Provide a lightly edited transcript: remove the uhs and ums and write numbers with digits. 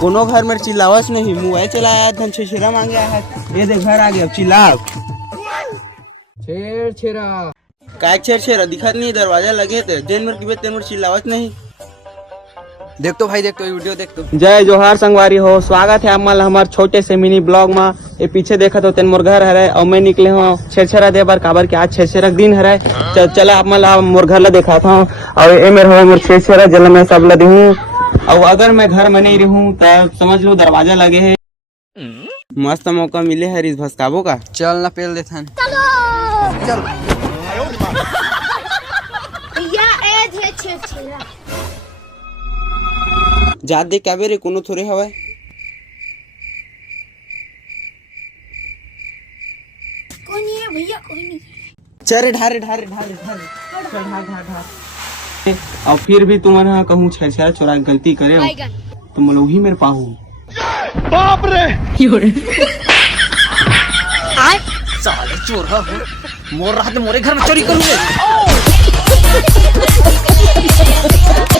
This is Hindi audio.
कोनो घर में चिल्लावस नहीं, मोबाइल चलाया धन छेरा मांगे है। ये देख घर आ गया, अब चिल्लाओ। छेरा काय छेरा दिखत नहीं, दरवाजा लगे थे दिन में की तेन चिल्लावत नहीं। देख तो भाई, देख तो वीडियो देख तो। जय जोहार संगवारी हो, स्वागत है आप हमारे छोटे से मिनी ब्लॉग में। ये पीछे देखा तो तेन मोर घर हरे और मैं निकले हूँ छेरा दे बर काबर के आज छेरा दिन हरे। चला आप मोर घर ला देखा था और ये मेरे मोर छेरा जल मैं सब ला दूँ। और अगर मैं घर में नहीं रहूँ तब समझ लो दरवाजा लगे है। मस्त मौका मिले है रिस भसकाबो का। चल ना पेल देथन। चल जा दे क्या बेरे कोनो थोड़े हवाए। कोई नहीं है भैया, कोई नहीं। चरे ढारे ढारे ढारे ढारे चल ढार ढार ढार। और फिर भी तुम कहूँ छेरा चोरा गलती करे तुम लोग ही मेरे पाहू। बाप रे साले चोर हो, मोर रात मोरे घर में चोरी करूंगे।